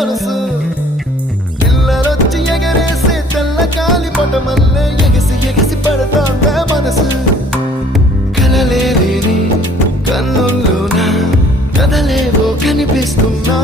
మనసు పిల్లలొచ్చి ఎగరేసే తెల్ల కాలి పటమల్లే ఎగిసి ఎగిసి పడతాందా మనసు కలలే లేని కన్నుల్లోనా కదలేవో కనిపిస్తున్నా